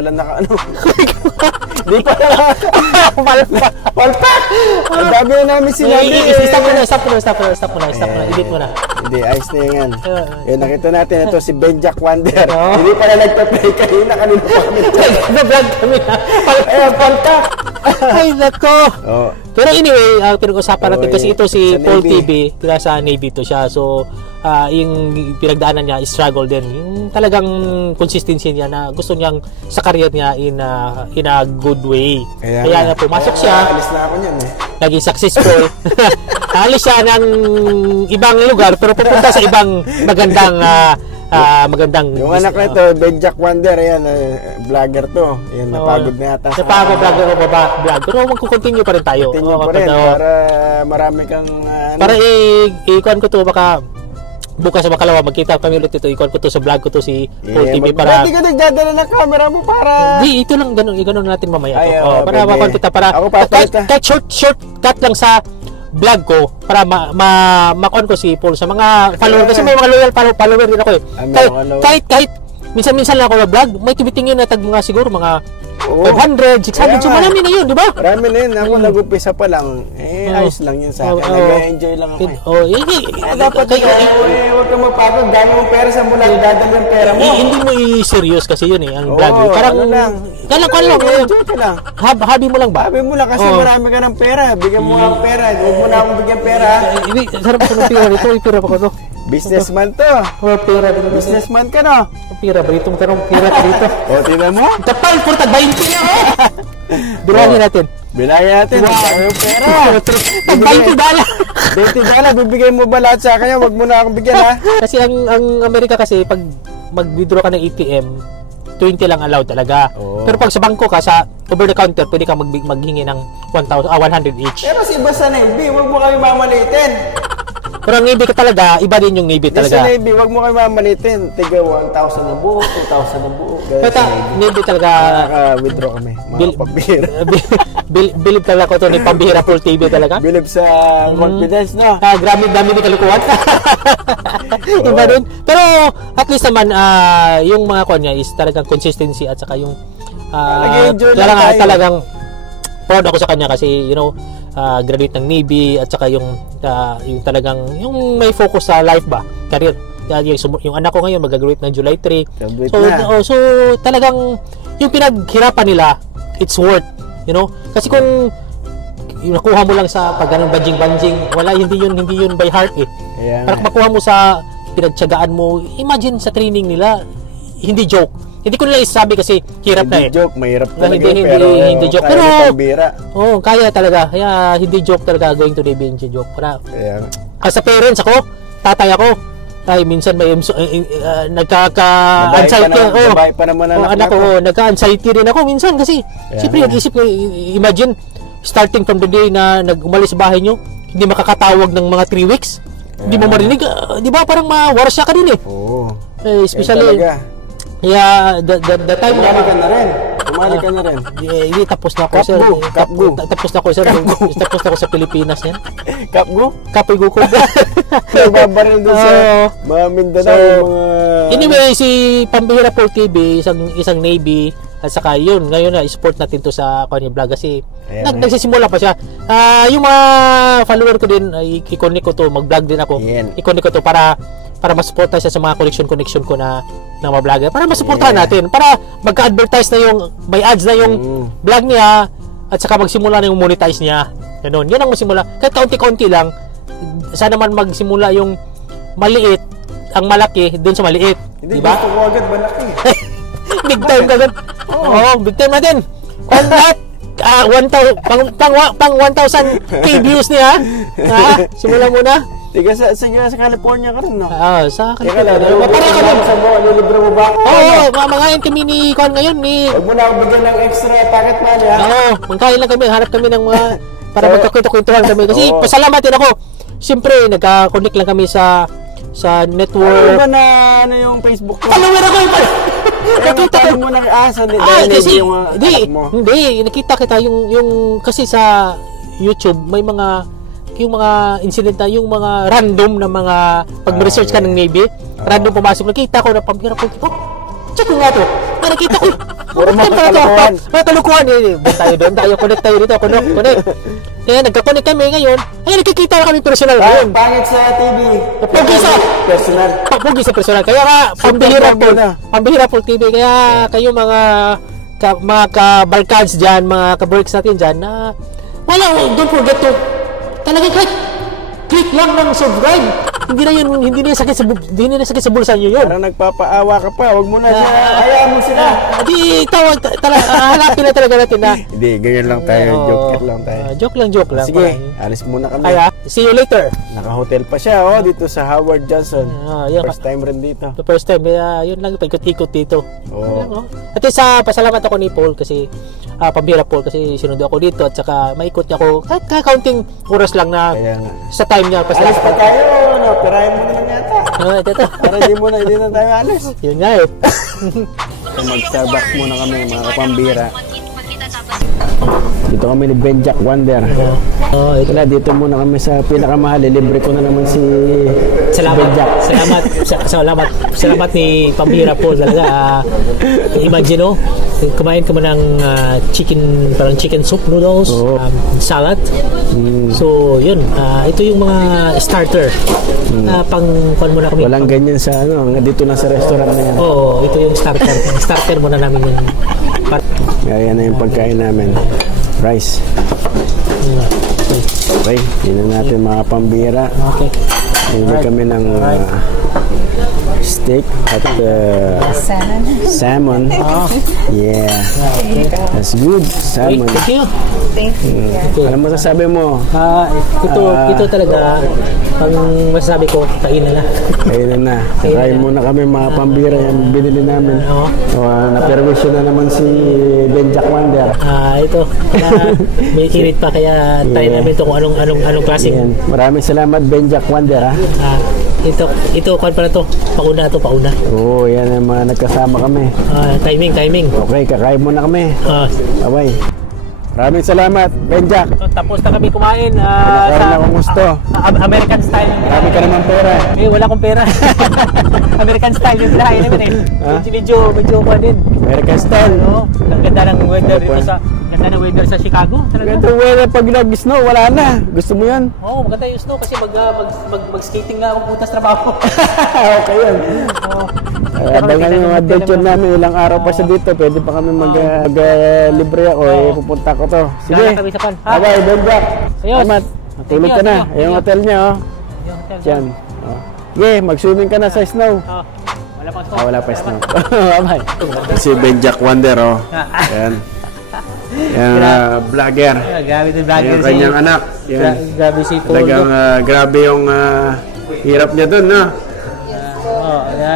pala naka ano. Di pala palpak. Ang dami na namin sinabi. Stop mo na. Edit mo na. Hindi, ayos na yan. Nakita natin ito si Benjack Wonder. Hindi pala nagpa-play kanina pa kami. Nag-vlog kami na. Palpak. Ay, nako. Pero anyway, pinag-usapan natin kasi ito si Paul TV, sa Navy to siya. So, yung pinagdaanan niya, struggle din. Yung talagang consistency niya na gusto niyang sa career niya in a good way. Kaya nga pumasok siya. Alis na ako niyan eh. Naging successful. Alis siya ng ibang lugar pero pupunta sa ibang magandang yung anak na ito, Benjack Wonder, ayan, vlogger to. Ayan, napagod na yata. Napagod vlog. Pero magkukontinue pa rin tayo. Continue pa rin, para marami kang para i-ikuan ko to, baka bukas sa Makalawa, magkita kami ulit ito. Ikuan ko to sa vlog ko to si Paul TV para... Hindi ka nagdadala ng camera mo para... Di, ito lang, ganun natin mamaya. Para pwede. makon kita, para kahit shortcut lang sa vlog ko para makuan ko si Paul sa mga follower kasi may mga loyal follower din ako eh. Kahit minsan lang ako na-vlog, may tumitingin na tag mga siguro mga 500, 600, so marami na yun, di ba? Marami na yun. Ako nag-upisa pa lang. Ayos lang yun sa akin. Nag-enjoy lang ako dapat huwag kang magpagod. Dami mong pera sa mula. Dadali yung pera mo. Hindi mo i-serious kasi yun eh, ang vlog. Parang, enjoy ka lang. Hobby mo lang ba? Hobby mo lang kasi marami ka ng pera. Bigyan mo ang pera. Huwag mo na akong bigyan pera. Hindi, sarap ko ng pera dito. Ipira pa ko to. Businessman to. Pera dito. Businessman ka no? Pira ba? Itong tanong pira ka dito. Tingnan mo. Kapal, puro tag-20 niya ako. Bilangin natin. Yung pera. Tag-$20. Bibigay mo ba lahat sa akin? Huwag mo na akong bigyan ha. Kasi ang Amerika kasi, pag mag-withdraw ka ng ATM, 20 lang allowed talaga. Pero pag sa bangko ka, sa over the counter, pwede ka maghingi ng 100 each. Pero si iba sa Navy, huwag mo kami mamalitin. Pero ang Navy ka talaga, iba din yung Navy talaga. Sa Navy, huwag mo kami mamalitin. Tiga 1,000 na buo, 2,000 na buo. Pero Navy talaga... Naka-withdraw kami, mga pambihira. Bilib talaga ko ito ni Pambihira Paul TV talaga. Bilib sa confidence, no? Grabe dami ni kalukuhan. Iba din. Pero at least naman, yung mga kuha niya is talagang consistency at saka yung... talagang proud ako sa kanya kasi, you know, graduate ng Navy at saka yung talagang yung may focus sa life ba, career. Yung anak ko ngayon mag-graduate ng July 3. So talagang yung pinaghirapan nila, it's worth, you know. Kasi kung yung nakuha mo lang sa pag ganun banjing, wala, hindi yun by heart eh. Para makuha mo sa pinagtiyagaan mo, imagine sa training nila, hindi joke. Hindi ko nila isasabi kasi hirap na eh. Hindi joke, mahirap talaga. Hindi joke. Pero, kaya talaga. Kaya hindi joke talaga going to Navy, hindi joke. As a parents ako, tatay ako, minsan may nagkaka-anxiety. Babae pa naman anak ko, nagka-anxiety rin ako minsan kasi siyempre nag-isip ko, imagine, starting from the day na nag-umalis sa bahay nyo, hindi makakatawag ng mga 3 weeks. Hindi mo marinig. Di ba parang mawarsya ka din eh. Especially, the time Umali ka na rin. Hindi, tapos na ako, sir. Tapos na ako sa Pilipinas yan. Kapigo ko. Nagbabaril doon sa mga Mindanao. Anyway, si Pambihira Paul TV, isang Navy, at saka yun, ngayon na support natin to sa kanya vlog kasi nagsisimula pa siya. Yung mga follower ko din, i-connect ko to, mag-vlog din ako. I-connect ko to para masuporta siya sa mga connection ko na mga vlogger, para masuportahan natin, para magka-advertise na yung, may ads na yung vlog niya, at saka magsimula na yung monetize niya. Ganun, yan ang magsimula. Kahit kaunti-kaunti lang, sana man magsimula yung maliit, ang malaki, dun sa maliit. Hindi, diba? Gusto ko agad malaki. Big time ka dun. Big time natin. Kung lahat, pang 1,000 views niya, simula muna. Tiga sa California ka rin, no? Sa California. Para ka lang sa buwan, nilibro mo ba? Mamakain kami ni Kon ngayon. Huwag mo na bigyan ng extra packet money, ha? Magkain lang kami. Hanap kami ng mga, para magkakwento-kwentuhan kami. Kasi pasalamat din ako. Siyempre, nagka-connect lang kami sa network. Ano ba na yung Facebook ko? Follower ako! Nakita mo na hindi, nakita kita yung kasi sa YouTube, may mga yung mga incident na yung mga random na mga pag-research ka ng Navy, random pumasok, nakita ko na Pambihira Paul TV. Check ko nga to. Nakita ko, Puro mga kalukuhan. Mga kalukuhan eh. Doon tayo, connect tayo dito, connect. Kaya nagka-connect kami ngayon. Ay, nakikita na kami personal ngayon. Pangit sa TV. Pogi sa personal. Pogi sa personal. Kaya nga, pambihira po TV. Kaya kayo mga ka-Balkans dyan, mga ka-Berks natin dyan, na wala, don't forget to talagang click lang ng subscribe. Hindi na sakit sa bulsa niyo yun. Parang nagpapaawa ka pa, wag mo na siya, hayaan mo sila. Di hanapin na talaga natin na. Hindi, ganyan lang tayo, joke lang tayo. Joke lang. Sige, alis muna kami. Kaya, see you later. Naka-hotel pa siya, dito sa Howard Johnson. First time rin dito. First time, yun lang, paikot-ikot dito. At isa, pasalamat ako ni Paul kasi, pambira Paul kasi sinundo ako dito at saka maikot niya ako kahit kakaunting oras lang na sa time niya. Alis pa tayo, pirahin mo na lang yata. Ito. Para hindi na tayo alis. Yun nga eh. Mag-Starbucks muna kami, mga kapambira. Dito kami ni Benjack Wonder. Ito na, dito muna kami sa pinakamahal. Libre ko na naman si Benjack. Salamat ni Pambira po talaga. Imagine kumain ka mo ng parang chicken soup noodles, salad. So yun, ito yung mga starter. Pang muna kami. Walang ganyan sa dito na sa restaurant na yan. Oo, ito yung starter. Starter muna namin yung yan na yung pagkain namin. Rice. Okay, yun na natin mga pambira. Okay. Hindi kami ng steak at salmon. Yeah. That's good. Salmon. Thank you. Ano masasabi mo? Ito talaga ang masasabi ko, kainan na. Kakain muna kami mga pambira yung binili namin. Na-permission na naman si Benjack Wonder. Ito. May kinit pa kaya try namin ito kung anong klaseng. Maraming salamat Benjack Wonder. Ito kung pala to. Pauna. Oo, yan ang mga nagkasama kami. Timing. Okay, kakain muna kami. Bye. Maraming salamat, Benjack. Tapos na kami kumain. Nakaroon akong gusto. American style. Marami ka naman pera. Wala akong pera. American style yung lahat naman eh. Medyo pa din. American style. Ang ganda ng weather dito sa Chicago. Ganda weather pag nag-snow, wala na. Gusto mo yan? Oo, maganda yung snow kasi mag-skating nga ako putas trabaho. Okay yan. Abangan yung adventure namin, ilang araw pa siya dito. Pwede pa kami mag-libre ako. Pupunta ko to. Sige. Bye, Benjack. Salamat. Matulog ka na. Yung hotel niya, Diyan. Sige, mag-swimming ka na sa snow. Wala pa snow. Bye. Si Benjack Wonder, Ayan. Yan, vlogger. Grabe yung vlogger. Yung kanyang anak. Grabe si Paul. Talagang grabe yung hirap niya doon,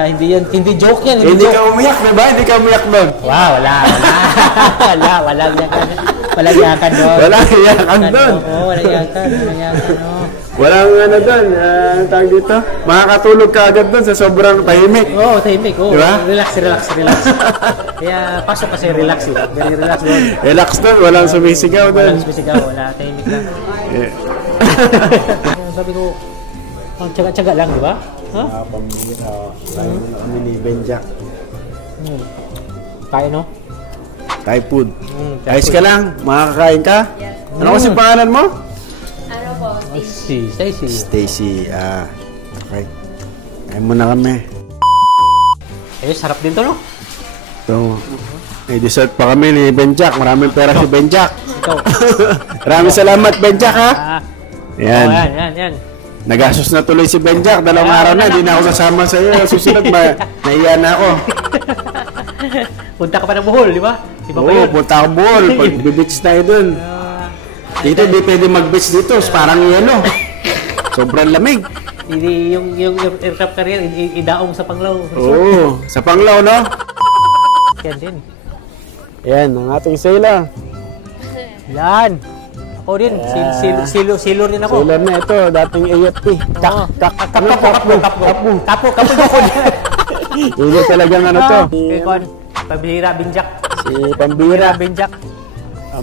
Hindi joke yan. Hindi ka umiyak, diba? Hindi ka umiyak doon. Wow, wala. Walang yakan doon. Walang yakan doon. Walang yakan. Walang doon. Ang tawag dito. Makakatulog ka agad doon sa sobrang tahimik. Tahimik. Diba? Relax. Kaya pasok kasi relax. Very relax doon. Relax doon. Walang sumisigaw doon. Wala. Tahimik lang. Sabi ko, ang tsaga-tsaga lang, di ba? Pamilya. Layo na kami ni Benjack. Kain, no? Thai food. Ayos ka lang? Makakakain ka? Ano kasi pangalan mo? Ano po? Stacy. Okay. Kain muna kami. Sarap din to, no? So, may dessert pa kami ni Benjack. Maraming pera si Benjack. Ikaw. Maraming salamat, Benjack, Yan. Yan. Nagastos na tuloy si Benjack. 2 araw na, hindi na ako kasama sa iyo. Susunod, naiya na ako. Punta ka pa ng Bohol, di ba? Oo, punta ako Bohol. Pag-beach tayo dun. Dito, di pwede mag-beach dito. Parang yelo. Sobrang lamig. Hindi, yung aircraft carrier, idaong sa Panglao. Oo, sa Panglao, no? Yan din. Yan, ang ating sailor. Yan. Ako din, silor din ako. Silor na ito, dating AFP. Kapo ako dyan. Hindi talagang to. Pambira Benjack. Si Pambira Benjack.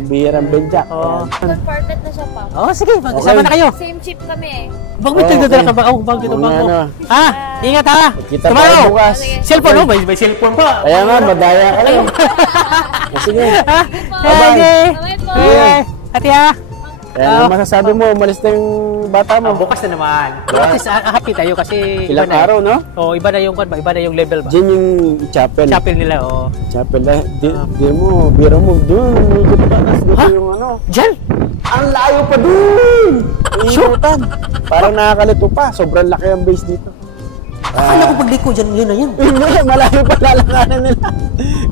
Pambihirang bedyak. Oo. Converted na siya pa. Oh, sige, mag-isama na kayo. Same chip kami eh. Bakit nagdadala ka ba? Oh, bakit ito ba? Ha? Ingat ha. Kita tayo Tomorrow. bukas. Cellphone, oh, may cellphone pa. Kaya nga, madaya ka lang. Sige. Ha? Bye-bye. Okay. Bye po. Okay. Ate ha. Kaya ano masasabi mo, umalis na yung bata mo. Bukas na naman. At least happy tayo kasi Ilang araw, no? Oh, iba na yung level ba? Diyan yung chapel. Chapel nila, oh. Chapel. Di mo, biro mo, doon. Ikot pa, tapos dito yung ano. Diyan! Ang layo pa doon! Ikutan. Parang nakakalito pa. Sobrang laki ang base dito. Akala ko pagliko dyan, yun na yun. Hindi, malayo pa lalanganan nila.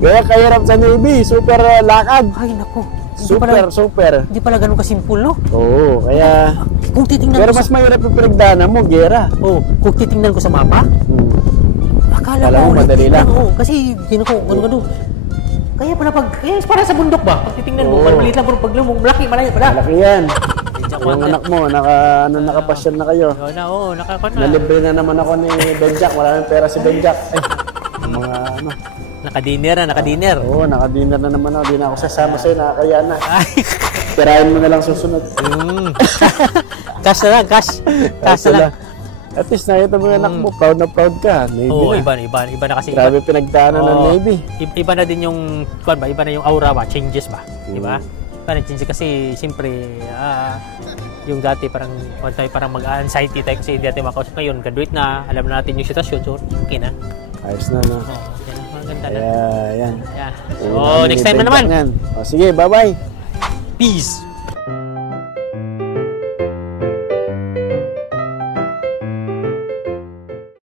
Kaya kahirap sa Navy. Super lakad. Ay, naku. Super. Hindi pala ganun kasimple, no? Oo, kaya... Kung titingnan Pero ko mas mahirap yung pinagdaanan mo, gera. kung titingnan ko sa mapa, akala Kala mo madali lang. Oo, kasi yun ako, ano. Kaya pala para sa bundok ba? Pag titingnan mo, maliit lang, pero pag lumong, malayo pala. Malaki yan. Yung anak mo, nakapasyon na kayo. Nakakon na. Nalibre na naman ako ni Benjak. Wala nang pera si Benjak. Mga ano. Naka-dinner. Oo, naka-dinner na naman ako. Di na ako sasama sa'yo, nakakaya na. Ay. Tirahin mo na lang susunod. Cash na lang, cash na lang. At least nakita mo yung anak mo, proud na proud ka. Navy Oo, na. iba na kasi. Grabe pinagdaanan ng Navy. Iba na din yung, iba na yung aura ba, changes ba? Di ba? Iba na changes kasi, siyempre, yung dati parang mag-anxiety tayo kasi hindi natin makausap. Ngayon, graduate na, alam na natin yung sitwasyon, so okay na. Ayos na, no? Maganda na. Kaya, yan. So, next time na naman. Sige, bye-bye. Peace!